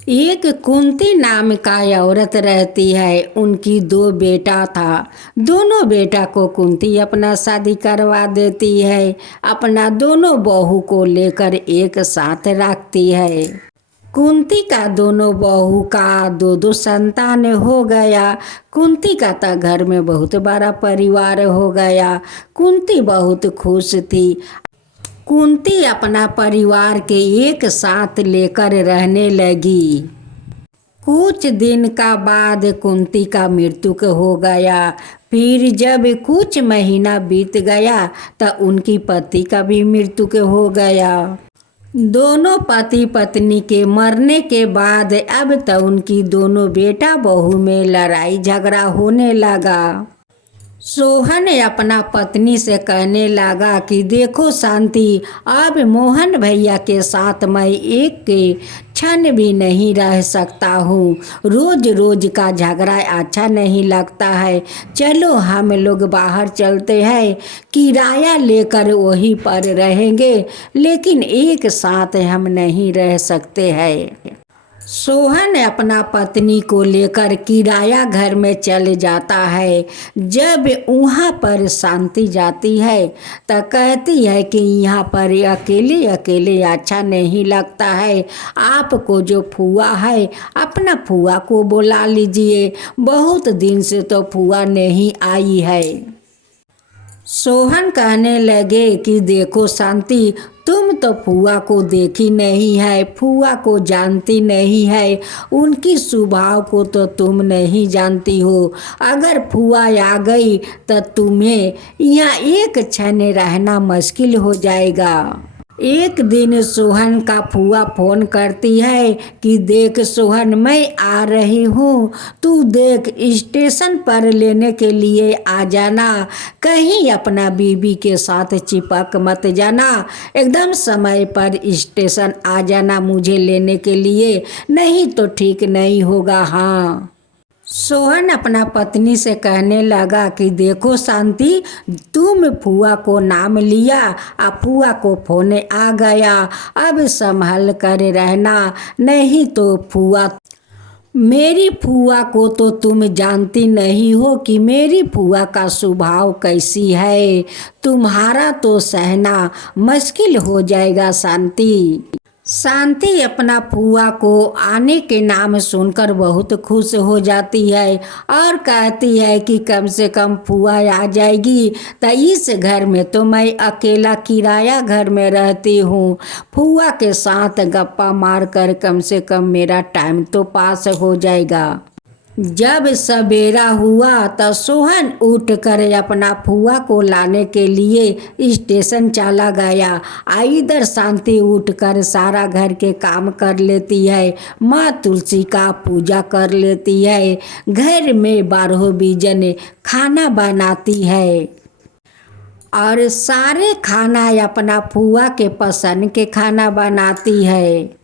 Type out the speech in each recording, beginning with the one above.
एक कुंती नाम का औरत रहती है। उनकी दो बेटा था। दोनों बेटा को कुंती अपना शादी करवा देती है। अपना दोनों बहू को लेकर एक साथ रखती है। कुंती का दोनों बहू का दो दो संतान हो गया। कुंती का तो घर में बहुत बड़ा परिवार हो गया। कुंती बहुत खुश थी। कुंती अपना परिवार के एक साथ लेकर रहने लगी। कुछ दिन का बाद कुंती का मृत्यु हो गया। फिर जब कुछ महीना बीत गया तो उनकी पति का भी मृत्यु हो गया। दोनों पति पत्नी के मरने के बाद अब तो उनकी दोनों बेटा बहू में लड़ाई झगड़ा होने लगा। सोहन अपना पत्नी से कहने लगा कि देखो शांति, अब मोहन भैया के साथ मैं एक के क्षण भी नहीं रह सकता हूँ। रोज रोज का झगड़ा अच्छा नहीं लगता है। चलो हम लोग बाहर चलते हैं, किराया लेकर वहीं पर रहेंगे, लेकिन एक साथ हम नहीं रह सकते हैं। सोहन अपना पत्नी को लेकर किराया घर में चले जाता है। जब वहाँ पर शांति जाती है तो कहती है कि यहाँ पर अकेले अकेले अच्छा नहीं लगता है। आपको जो फूआ है अपना फूआ को बुला लीजिए, बहुत दिन से तो फूआ नहीं आई है। सोहन कहने लगे कि देखो शांति, तुम तो फूआ को देखी नहीं है, फूआ को जानती नहीं है, उनकी स्वभाव को तो तुम नहीं जानती हो। अगर फूआ आ गई तो तुम्हें यहाँ एक क्षण रहना मुश्किल हो जाएगा। एक दिन सोहन का फूआ फोन करती है कि देख सोहन, मैं आ रही हूँ, तू देख स्टेशन पर लेने के लिए आ जाना। कहीं अपना बीबी के साथ चिपक मत जाना। एकदम समय पर स्टेशन आ जाना मुझे लेने के लिए, नहीं तो ठीक नहीं होगा। हाँ। सोहन अपना पत्नी से कहने लगा कि देखो शांति, तुम फूआ को नाम लिया, फूआ को फोन आ गया, अब संभल कर रहना, नहीं तो फूआ। मेरी फूआ को तो तुम जानती नहीं हो कि मेरी फूआ का स्वभाव कैसी है। तुम्हारा तो सहना मुश्किल हो जाएगा शांति। शांति अपना फूआ को आने के नाम सुनकर बहुत खुश हो जाती है और कहती है कि कम से कम फूआ आ जाएगी तो इस घर में तो मैं अकेला किराया घर में रहती हूँ। फूआ के साथ गप्पा मारकर कम से कम मेरा टाइम तो पास हो जाएगा। जब सवेरा हुआ तो सोहन उठकर अपना फूआ को लाने के लिए स्टेशन चला गया। इधर शांति उठकर सारा घर के काम कर लेती है, माँ तुलसी का पूजा कर लेती है, घर में 12 बीजन खाना बनाती है और सारे खाना अपना फूआ के पसंद के खाना बनाती है।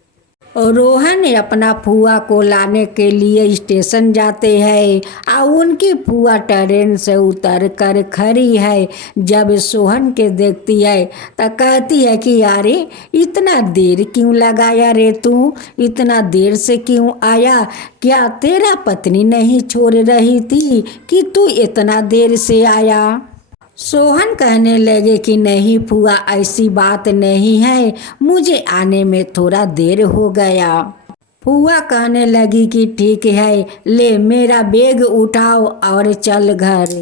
और रोहन अपना फूआ को लाने के लिए स्टेशन जाते हैं और उनकी फूआ ट्रेन से उतर कर खड़ी है। जब सोहन के देखती है तो कहती है कि अरे इतना देर क्यों लगाया रे, तू इतना देर से क्यों आया? क्या तेरा पत्नी नहीं छोड़ रही थी कि तू इतना देर से आया? सोहन कहने लगे कि नहीं फूआ, ऐसी बात नहीं है, मुझे आने में थोड़ा देर हो गया। फूआ कहने लगी कि ठीक है, ले मेरा बैग उठाओ और चल घर।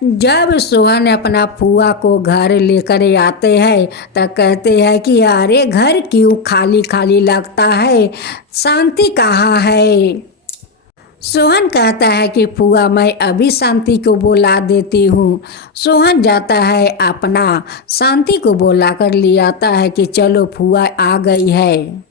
जब सोहन अपना फूआ को घर लेकर आते हैं तो कहते हैं कि अरे घर क्यों खाली खाली लगता है, शांति कहाँ है? सोहन कहता है कि फूआ मैं अभी शांति को बुला देती हूँ। सोहन जाता है अपना शांति को बुलाकर ले आता है कि चलो फूआ आ गई है।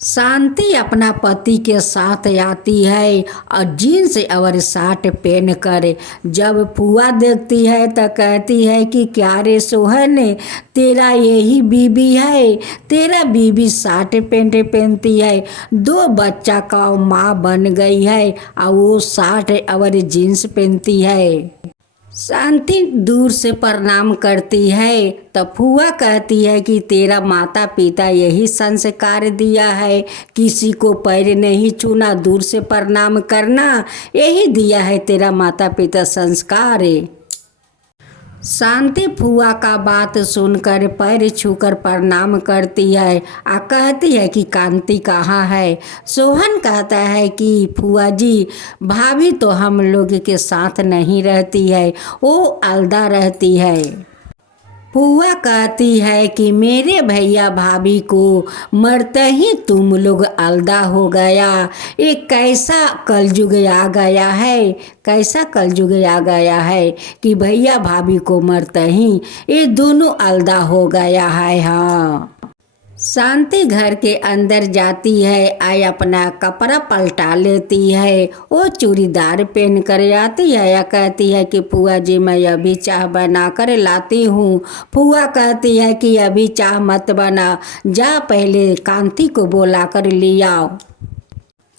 शांति अपना पति के साथ आती है और जीन्स और शर्ट पहन कर। जब फूआ देखती है तो कहती है कि क्या रे सोहन, तेरा यही बीबी है? तेरा बीबी शर्ट पैंट पहनती है, 2 बच्चा का माँ बन गई है और वो शर्ट और जीन्स पहनती है। शांति दूर से प्रणाम करती है तो फूआ कहती है कि तेरा माता पिता यही संस्कार दिया है, किसी को पैर नहीं छूना, दूर से प्रणाम करना, यही दिया है तेरा माता पिता संस्कार है। शांति फूआ का बात सुनकर पैर छूकर प्रणाम करती है और कहती है कि कांति कहाँ है। सोहन कहता है कि फूआ जी, भाभी तो हम लोग के साथ नहीं रहती है, वो अलदा रहती है। फूआ कहती है कि मेरे भैया भाभी को मरते ही तुम लोग अलदा हो गया। ये कैसा कलयुग आ गया है, कैसा कलयुग आ गया है कि भैया भाभी को मरते ही ये दोनों अलदा हो गया है। हाँ, शांति घर के अंदर जाती है, आय अपना कपड़ा पलटा लेती है, वो चूड़ीदार पहन कर आती है या कहती है कि फूआ जी मैं अभी चाय बना कर लाती हूँ। फूआ कहती है कि अभी चाय मत बना, जा पहले कांति को बुला कर ले आओ।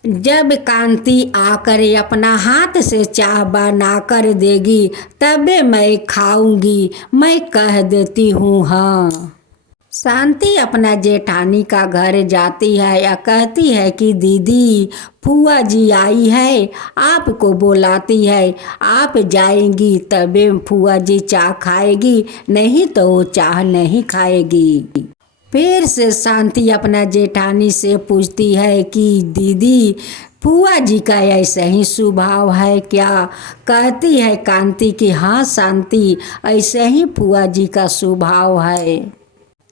जब कांति आकर अपना हाथ से चाय बना कर देगी तबे मैं खाऊंगी, मैं कह देती हूँ। हाँ, शांति अपना जेठानी का घर जाती है या कहती है कि दीदी फूआ जी आई है, आपको बुलाती है, आप जाएंगी तबे फूआ जी चाय खाएगी, नहीं तो वो चाय नहीं खाएगी। फिर से शांति अपना जेठानी से पूछती है कि दीदी फूआ जी का ऐसा ही स्वभाव है क्या। कहती है कांति कि हाँ शांति, ऐसे ही फूआ जी का स्वभाव है।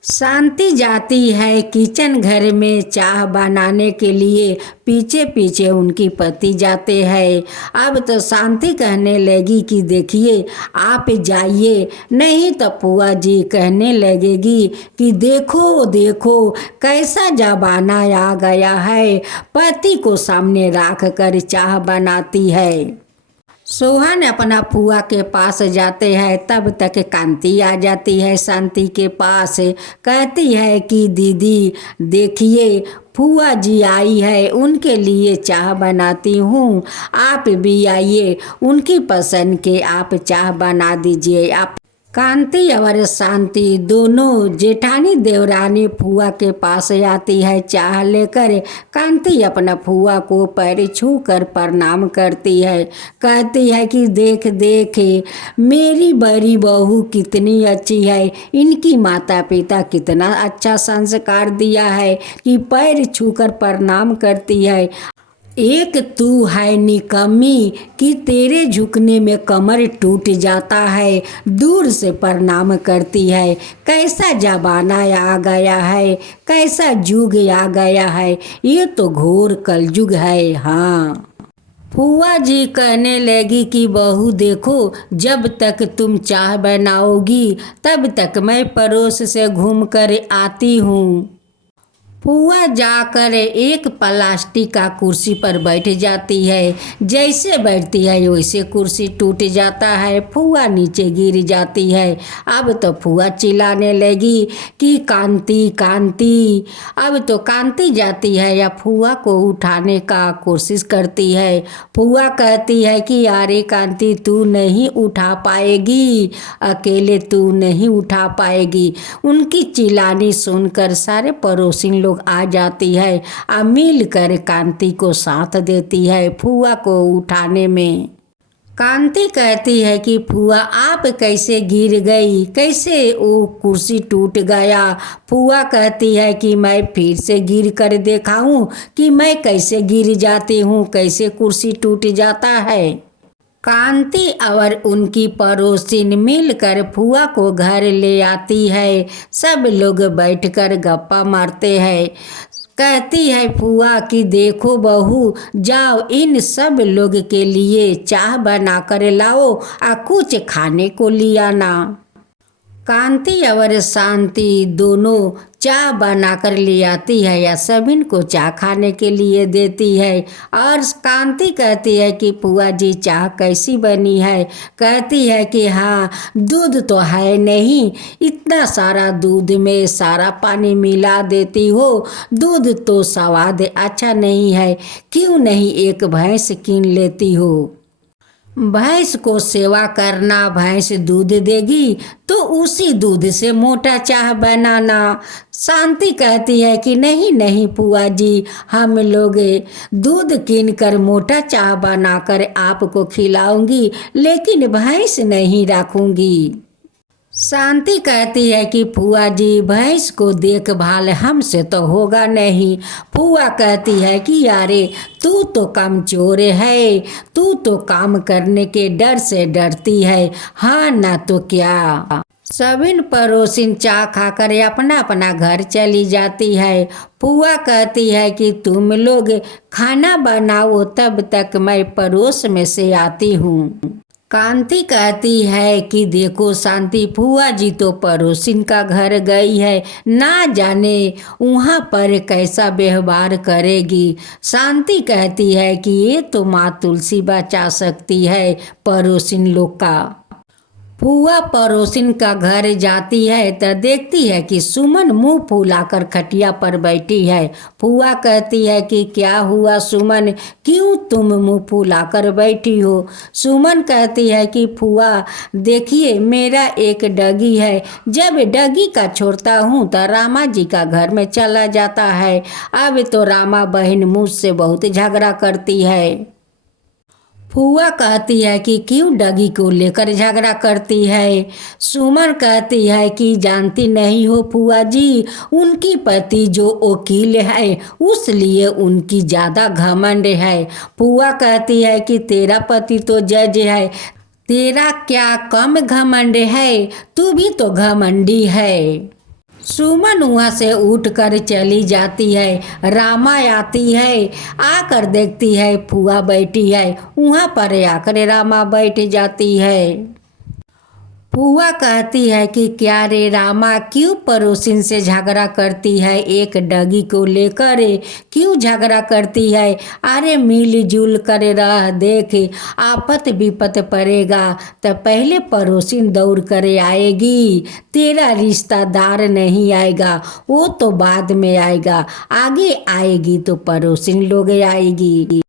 शांति जाती है किचन घर में चाय बनाने के लिए, पीछे पीछे उनकी पति जाते हैं। अब तो शांति कहने लगी कि देखिए आप जाइए, नहीं तो फूआ जी कहने लगेगी कि देखो देखो कैसा जमाना आ गया है, पति को सामने रख कर चाय बनाती है। सोहन अपना फूआ के पास जाते हैं, तब तक कांति आ जाती है शांति के पास। कहती है कि दीदी देखिए फूआ जी आई है, उनके लिए चाय बनाती हूँ, आप भी आइए, उनकी पसंद के आप चाय बना दीजिए। आप कांति और शांति दोनों जेठानी देवरानी फूआ के पास आती है चाय लेकर। कांति अपना फूआ को पैर छू कर प्रणाम करती है, कहती है कि देख देख मेरी बड़ी बहू कितनी अच्छी है, इनकी माता पिता कितना अच्छा संस्कार दिया है कि पैर छू कर प्रणाम करती है। एक तू है निकम्मी कि तेरे झुकने में कमर टूट जाता है, दूर से प्रणाम करती है। कैसा जमाना आ गया है, कैसा युग आ गया है, ये तो घोर कलयुग है। हाँ, फूआ जी कहने लगी कि बहू देखो, जब तक तुम चाय बनाओगी तब तक मैं पड़ोस से घूम कर आती हूँ। फूआ जाकर एक प्लास्टिक का कुर्सी पर बैठ जाती है, जैसे बैठती है वैसे कुर्सी टूट जाता है, फूआ नीचे गिर जाती है। अब तो फूआ चिल्लाने लगी कि कांति कांति। अब तो कांति जाती है या फूआ को उठाने का कोशिश करती है। फूआ कहती है कि अरे कांति तू नहीं उठा पाएगी, अकेले तू नहीं उठा पाएगी। उनकी चिल्लानी सुनकर सारे पड़ोसी लोग आ जाती है और मिलकर कांति को साथ देती है फूआ को उठाने में। कांति कहती है कि फूआ आप कैसे गिर गई, कैसे वो कुर्सी टूट गया। फूआ कहती है कि मैं फिर से गिर कर दिखाऊं कि मैं कैसे गिर जाती हूँ, कैसे कुर्सी टूट जाता है। कांति और उनकी पड़ोसिन मिलकर फूआ को घर ले आती है। सब लोग बैठकर गप्पा मारते हैं। कहती है फूआ कि देखो बहू, जाओ इन सब लोग के लिए चाय बना कर लाओ और कुछ खाने को ले आना। कांति और शांति दोनों चाय बनाकर ले आती है या सभी को चाय खाने के लिए देती है। और कांति कहती है कि फूआ जी चाय कैसी बनी है। कहती है कि हाँ दूध तो है नहीं, इतना सारा दूध में सारा पानी मिला देती हो, दूध तो स्वाद अच्छा नहीं है, क्यों नहीं एक भैंस कीन लेती हो। भैंस को सेवा करना, भैंस दूध देगी तो उसी दूध से मोटा चाह बनाना। शांति कहती है कि नहीं नहीं पुआ जी, हम लोग दूध कीन कर मोटा चाह बनाकर आपको खिलाऊंगी, लेकिन भैंस नहीं रखूंगी। शांति कहती है कि फूआ जी, भैंस को देखभाल हमसे तो होगा नहीं। फूआ कहती है कि यारे तू तो कमजोर है, तू तो काम करने के डर से डरती है, हाँ ना तो क्या। सबिन पड़ोसिन चाय खाकर अपना अपना घर चली जाती है। फूआ कहती है कि तुम लोग खाना बनाओ, तब तक मैं पड़ोस में से आती हूँ। कांति कहती है कि देखो शांति, फूआ जी तो पड़ोसिन का घर गई है, ना जाने वहाँ पर कैसा व्यवहार करेगी। शांति कहती है कि ये तो माँ तुलसी बचा सकती है पड़ोसिन लोग का। फूआ पड़ोसिन का घर जाती है तो देखती है कि सुमन मुंह फुलाकर खटिया पर बैठी है। फूआ कहती है कि क्या हुआ सुमन, क्यों तुम मुंह फुलाकर बैठी हो। सुमन कहती है कि फूआ देखिए, मेरा एक डगी है, जब डगी का छोड़ता हूँ तो रामा जी का घर में चला जाता है। अब तो रामा बहन मुझसे बहुत झगड़ा करती है। फूआ कहती है कि क्यों डगी को लेकर झगड़ा करती है। सुमन कहती है कि जानती नहीं हो फूआ जी, उनकी पति जो वकील है उसलिए उनकी ज़्यादा घमंड है। फूआ कहती है कि तेरा पति तो जज है, तेरा क्या कम घमंड है, तू भी तो घमंडी है। सुमन वहाँ से उठकर चली जाती है। रामा आती है, आकर देखती है फूआ बैठी है, वहाँ पर आकर रामा बैठ जाती है। फूआ कहती है कि क्या रे रामा, क्यों पड़ोसिन से झगड़ा करती है, एक डगी को लेकर क्यों झगड़ा करती है। अरे मिलजुल कर रह, देख आफत विपत पड़ेगा तो पहले पड़ोसिन दौड़ कर आएगी, तेरा रिश्तेदार नहीं आएगा, वो तो बाद में आएगा, आगे आएगी तो पड़ोसिन लोग आएगी।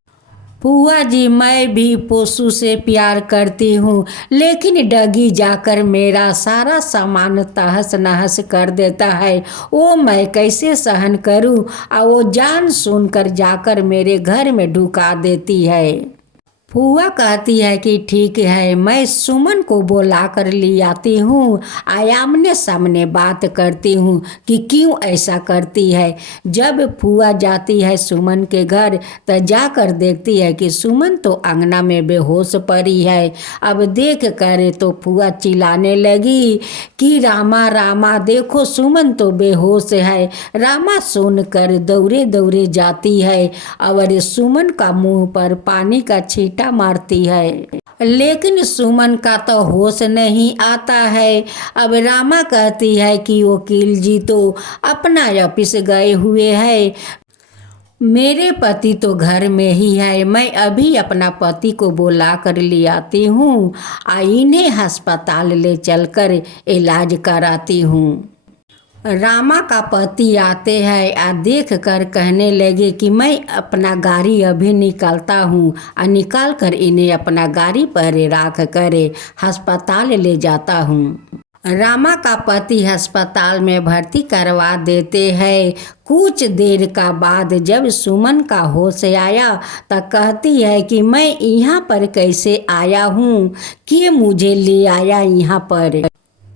फूआ जी, मैं भी पोसू से प्यार करती हूँ, लेकिन डगी जाकर मेरा सारा सामान तहस नहस कर देता है, वो मैं कैसे सहन करूँ। और वो जान सुनकर जाकर मेरे घर में ढुका देती है। फूआ कहती है कि ठीक है, मैं सुमन को बुला कर ले आती हूँ, आमने सामने बात करती हूँ कि क्यों ऐसा करती है। जब फूआ जाती है सुमन के घर तो जाकर देखती है कि सुमन तो अंगना में बेहोश पड़ी है। अब देख कर तो फूआ चिल्लाने लगी कि रामा रामा देखो, सुमन तो बेहोश है। रामा सुनकर दौड़े दौड़े जाती है और सुमन का मुंह पर पानी का छींटा मारती है, लेकिन सुमन का तो होश नहीं आता है। अब रामा कहती है कि वकील जी तो अपना ऑफिस गए हुए हैं, मेरे पति तो घर में ही है, मैं अभी अपना पति को बुला कर ले आती हूँ, इन्हें अस्पताल ले चलकर इलाज कराती हूँ। रामा का पति आते हैं और देख कर कहने लगे कि मैं अपना गाड़ी अभी निकालता हूँ, और निकाल कर इन्हें अपना गाड़ी पर रख कर अस्पताल ले जाता हूँ। रामा का पति अस्पताल में भर्ती करवा देते हैं। कुछ देर का बाद जब सुमन का होश आया तो कहती है कि मैं यहाँ पर कैसे आया हूँ, कि मुझे ले आया यहाँ पर।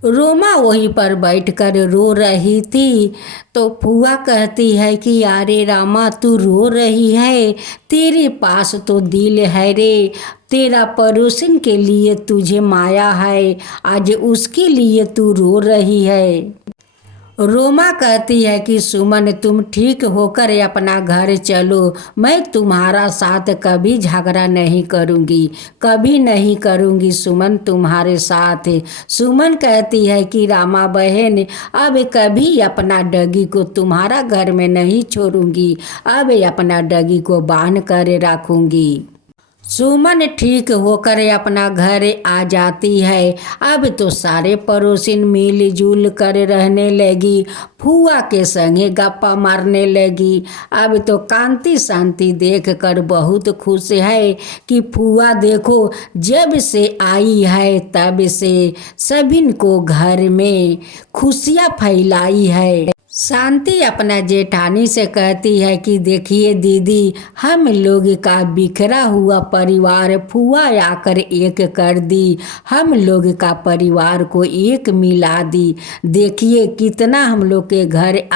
रोमा वहीं पर बैठकर रो रही थी तो फूआ कहती है कि अरे रामा, तू रो रही है, तेरे पास तो दिल है रे, तेरा पड़ोसन के लिए तुझे माया है, आज उसके लिए तू रो रही है। रोमा कहती है कि सुमन, तुम ठीक होकर अपना घर चलो, मैं तुम्हारा साथ कभी झगड़ा नहीं करूँगी, कभी नहीं करूँगी सुमन तुम्हारे साथ। सुमन कहती है कि रामा बहन, अब कभी अपना डगी को तुम्हारा घर में नहीं छोड़ूंगी, अब अपना डगी को बांध कर रखूँगी। सुमन ठीक होकर अपना घर आ जाती है। अब तो सारे पड़ोसिन मिलजुल कर रहने लगी, फुआ के संगे गप्पा मारने लगी। अब तो कांति शांति देख कर बहुत खुश है कि फुआ देखो जब से आई है तब से सभी को घर में खुशियाँ फैलाई है। शांति अपना जेठानी से कहती है कि देखिए दीदी, हम लोग का बिखरा हुआ परिवार फुआ आकर एक कर दी, हम लोग का परिवार को एक मिला दी। देखिए कितना हम लोग के घर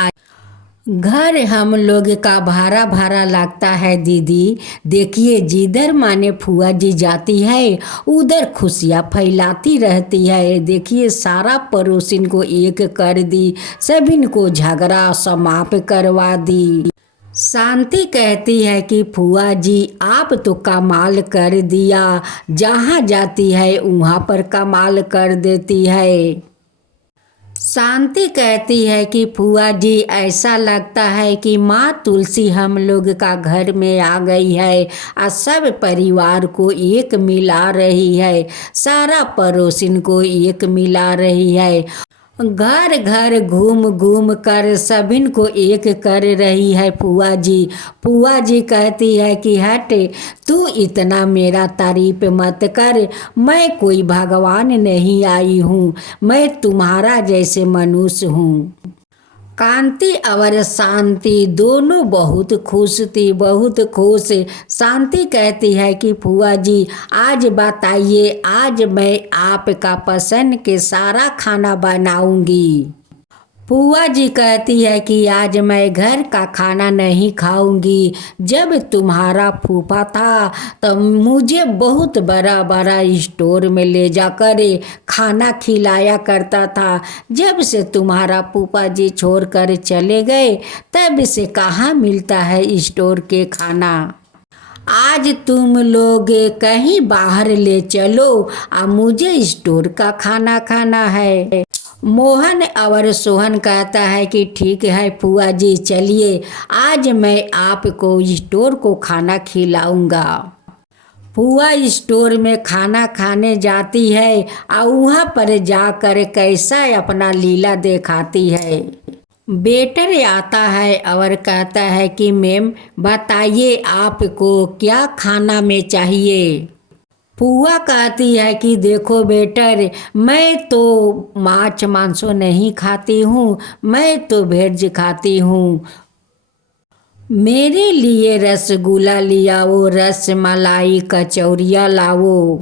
हम लोग का भाड़ा भाड़ा लगता है दीदी। देखिए जिधर माने फुआ जी जाती है उधर खुशियाँ फैलाती रहती है। देखिए सारा पड़ोसिन को एक कर दी, सभी को झगड़ा समाप्त करवा दी। शांति कहती है कि फुआ जी आप तो कमाल कर दिया, जहाँ जाती है वहाँ पर कमाल कर देती है। शांति कहती है कि फुआ जी ऐसा लगता है कि माँ तुलसी हम लोग का घर में आ गई है और सब परिवार को एक मिला रही है, सारा पड़ोसिन को एक मिला रही है, घर घर घूम घूम कर सभिन को एक कर रही है फुआ जी। फुआ जी कहती है कि हट तू इतना मेरा तारीफ मत कर, मैं कोई भगवान नहीं आई हूँ, मैं तुम्हारा जैसे मनुष्य हूँ। कांति और शांति दोनों बहुत खुश थी, बहुत खुश। शांति कहती है कि फुआ जी आज बताइए, आज मैं आपका पसंद के सारा खाना बनाऊंगी। फुआ जी कहती है कि आज मैं घर का खाना नहीं खाऊंगी। जब तुम्हारा फूफा था तब मुझे बहुत बड़ा बड़ा स्टोर में ले जाकर खाना खिलाया करता था। जब से तुम्हारा फूफा जी छोड़कर चले गए तब से कहाँ मिलता है स्टोर के खाना। आज तुम लोग कहीं बाहर ले चलो और मुझे स्टोर का खाना खाना है। मोहन और सोहन कहता है कि ठीक है फुआ जी, चलिए आज मैं आपको स्टोर को खाना खिलाऊंगा। फुआ स्टोर में खाना खाने जाती है और वहाँ पर जाकर कैसा अपना लीला दिखाती है। वेटर आता है और कहता है कि मैम बताइए आपको क्या खाना में चाहिए। फुआ कहती है कि देखो बेटर, मैं तो मांस मांसो नहीं खाती हूँ, मैं तो वेज खाती हूँ। मेरे लिए रसगुल्ला लियाओ, रस मलाई कचौरिया लाओ।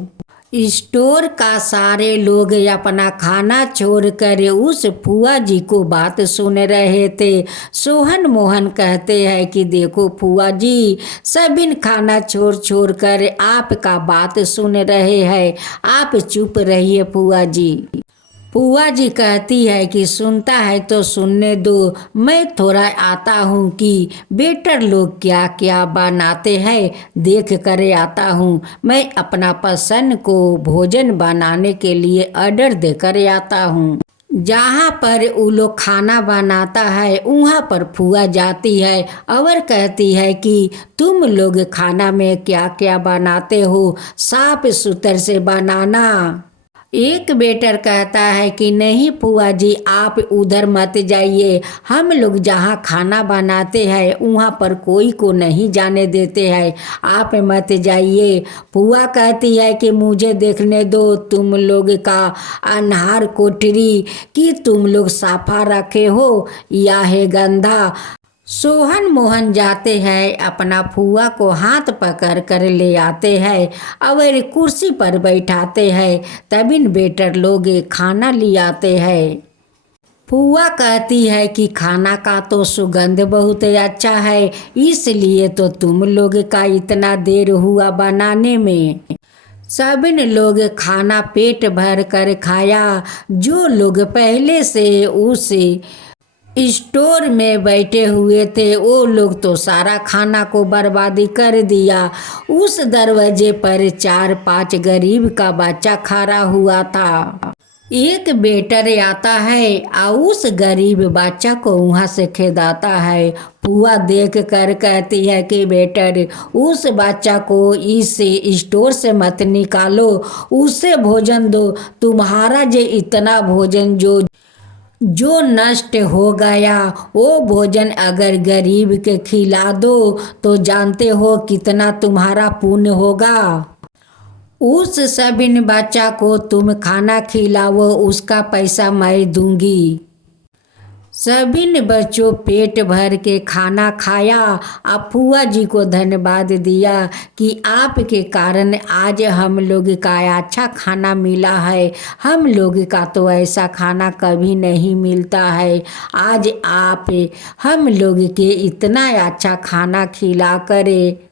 स्टोर का सारे लोग अपना खाना छोड़कर उस फुआ जी को बात सुन रहे थे। सोहन मोहन कहते हैं कि देखो फुआ जी, सभी खाना छोड़ छोड़ कर आपका बात सुन रहे हैं, आप चुप रहिए फुआ जी। फुआ जी कहती है कि सुनता है तो सुनने दो, मैं थोड़ा आता हूँ कि बेटर लोग क्या क्या बनाते हैं देख कर आता हूँ। मैं अपना पसंद को भोजन बनाने के लिए ऑर्डर देकर आता हूँ। जहाँ पर वो लोग खाना बनाता है वहाँ पर फुआ जाती है और कहती है कि तुम लोग खाना में क्या क्या बनाते हो, साफ सुथर से बनाना। एक वेटर कहता है कि नहीं फुआ जी, आप उधर मत जाइए, हम लोग जहाँ खाना बनाते हैं वहाँ पर कोई को नहीं जाने देते हैं, आप मत जाइए। फुआ कहती है कि मुझे देखने दो तुम लोग का अनहार कोठरी, कि तुम लोग साफा रखे हो या है गंदा। सोहन मोहन जाते हैं, अपना फुआ को हाथ पकड़ कर ले आते हैं और कुर्सी पर बैठाते हैं। तभी वेटर लोग खाना ले आते हैं। फुआ कहती है कि खाना का तो सुगंध बहुत अच्छा है, इसलिए तो तुम लोग का इतना देर हुआ बनाने में। सभी लोग खाना पेट भर कर खाया। जो लोग पहले से उस स्टोर में बैठे हुए थे वो लोग तो सारा खाना को बर्बादी कर दिया। उस दरवाजे पर 4-5 गरीब का बच्चा खड़ा हुआ था। एक बेटर आता है और उस गरीब बच्चा को वहाँ से खेदाता है। फुआ देख कर कहती है कि बेटर उस बच्चा को इस स्टोर से मत निकालो, उसे भोजन दो। तुम्हारा जे इतना भोजन जो नष्ट हो गया, वो भोजन अगर गरीब के खिला दो तो जानते हो कितना तुम्हारा पुण्य होगा। उस सबिन बच्चा को तुम खाना खिलाओ, उसका पैसा मैं दूंगी। सबिन बच्चों पेट भर के खाना खाया और फुआ जी को धन्यवाद दिया कि आपके कारण आज हम लोग का अच्छा खाना मिला है। हम लोग का तो ऐसा खाना कभी नहीं मिलता है। आज आप हम लोग के इतना अच्छा खाना खिला करे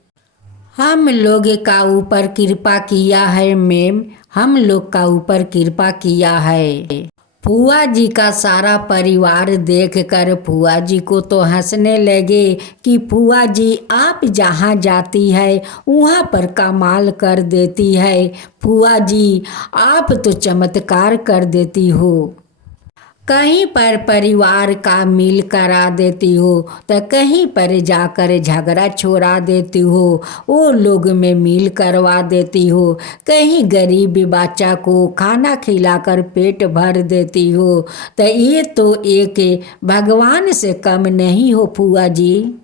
हम लोग का ऊपर कृपा किया है मैम, हम लोग का ऊपर कृपा किया है। फुआ जी का सारा परिवार देखकर फुआ जी को तो हंसने लगे कि फुआ जी आप जहाँ जाती है वहाँ पर कमाल कर देती है। फुआ जी आप तो चमत्कार कर देती हो। कहीं पर परिवार का मिल करा देती हो तो कहीं पर जाकर झगड़ा छोड़ा देती हो, वो लोग में मिल करवा देती हो। कहीं गरीब बच्चा को खाना खिलाकर पेट भर देती हो। तो ये तो एक भगवान से कम नहीं हो फुआ जी।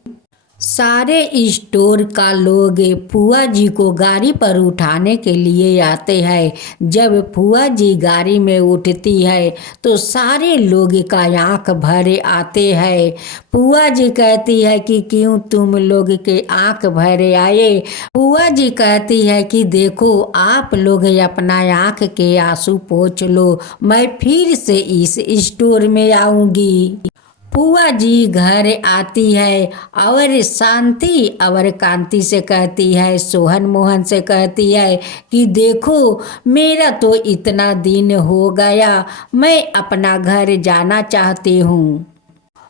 सारे स्टोर का लोग फुआ जी को गाड़ी पर उठाने के लिए आते हैं। जब फुआ जी गाड़ी में उठती है तो सारे लोग का आँख भरे आते हैं। फुआ जी कहती है कि क्यों तुम लोग के आँख भरे आए। फुआ जी कहती है कि देखो आप लोग अपना आँख के आंसू पोंछ लो, मैं फिर से इस स्टोर में आऊँगी। फुआ जी घर आती है और शांति और कांति से कहती है, सोहन मोहन से कहती है कि देखो मेरा तो इतना दिन हो गया, मैं अपना घर जाना चाहती हूँ।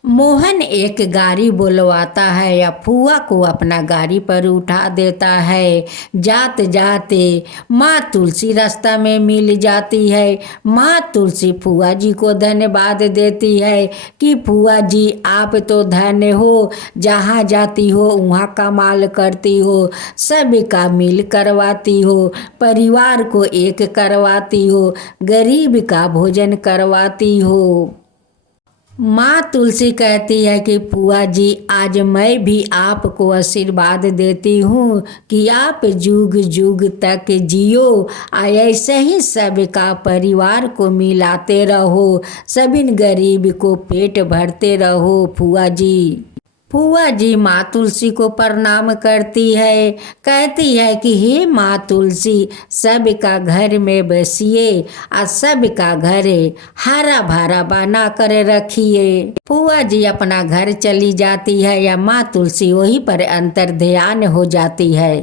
मोहन एक गाड़ी बुलवाता है या फुआ को अपना गाड़ी पर उठा देता है। जाते जाते माँ तुलसी रास्ता में मिल जाती है। माँ तुलसी फुआ जी को धन्यवाद देती है कि फुआ जी आप तो धन्य हो, जहाँ जाती हो वहाँ कमाल करती हो, सबका मिल करवाती हो, परिवार को एक करवाती हो, गरीब का भोजन करवाती हो। माँ तुलसी कहती है कि फुआ जी आज मैं भी आपको आशीर्वाद देती हूँ कि आप जुग जुग तक जियो, ऐसे ही सबका परिवार को मिलाते रहो, सभी गरीब को पेट भरते रहो। फुआ जी माँ तुलसी को प्रणाम करती है, कहती है कि हे माँ तुलसी सबका घर में बसिए और सबका घर हरा भरा बना कर रखिए। फुआ जी अपना घर चली जाती है या माँ तुलसी वहीं पर अंतर ध्यान हो जाती है।